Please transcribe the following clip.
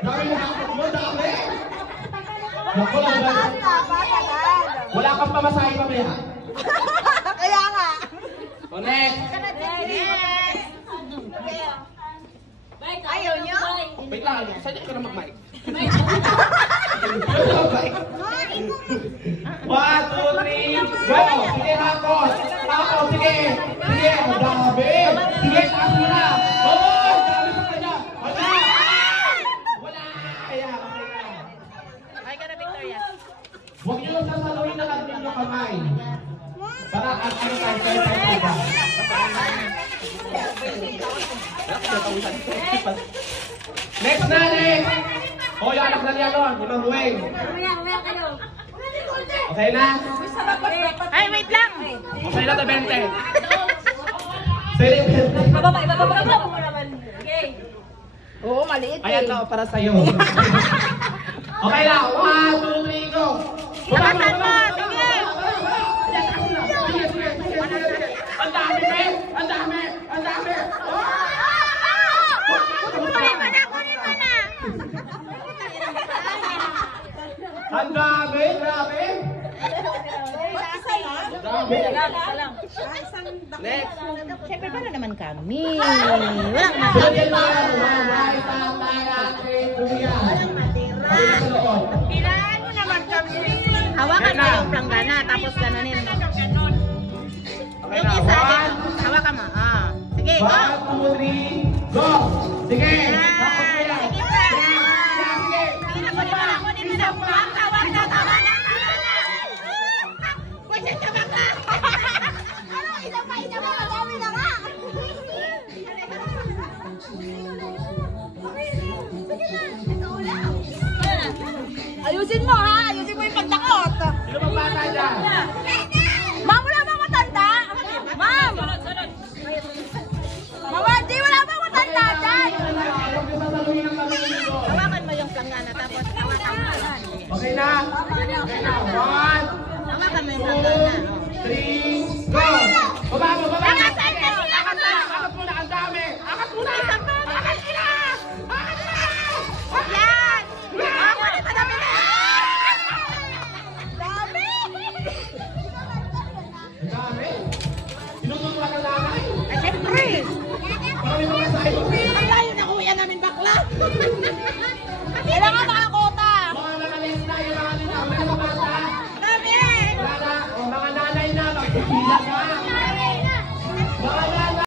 Dami mo hapot mo, dami! Naku lang ba? Wala kang pamasahe mamaya. Kaya nga. O next! Ayaw nyo? Wait lang, sadya ka na mag-mic. 1, 2, 3, go! Sige, hakot! Hakot, sige! Sige, ang dami! Sige, taas mo na! Oh, dami pa kanya! Wala! Wala! Kaya, okay na. Ay ka na, Victoria. Huwag nyo lang sasaluhin na natin yung kamay. Para at ano tayo, next na, next! O, yung anak na niya nun, yung Rueng. Okay na? Ay, wait lang. Okay na, 20. Sa'yo yung 20. Ibababa mo naman. Okay. Oo, maliit Ayan na, para sa'yo. Okay na, 1, 2, 3, go! Lakasan mo, sige! Sige, sige. Ang dami, Ben! Ang dami! Ang dami! Kunin mo na, kunin mo na! Ang dami! Grabe! Dami! Next! Siyempre, paano naman kami? Walang Sige na! Waway, tatay, ate, kuya. Pagkita sa loob. Kailangan mo naman kami. Hawakan mo yung planggana, tapos ganonin mo. Okay Yung na, isa, 1, hawakan mo. Ah. Sige, go! 1, 2, 3, go! Sige! Tapos mo yan! Sige pa! Sige! Sige na, kunin mo na, kunin mo na. Wag na, wag na, tama na, tama na! Wag na, tama na! Ano, isa pa, madami na nga! Ayusin mo ha! Ayusin mo yung pagtakot! Sino bang bata dyan? Ma'am, wala bang matanda? Ma'am! Mama, di wala bang matanda dyan? Huwag niyo sasaluhin ang kami dito. Hawakan mo yung planggana, tapos hawakan mo. Okay na? Okay na. 1, Hawakan mo yung planggana. 2, 3, go! Baba mo, baba mo!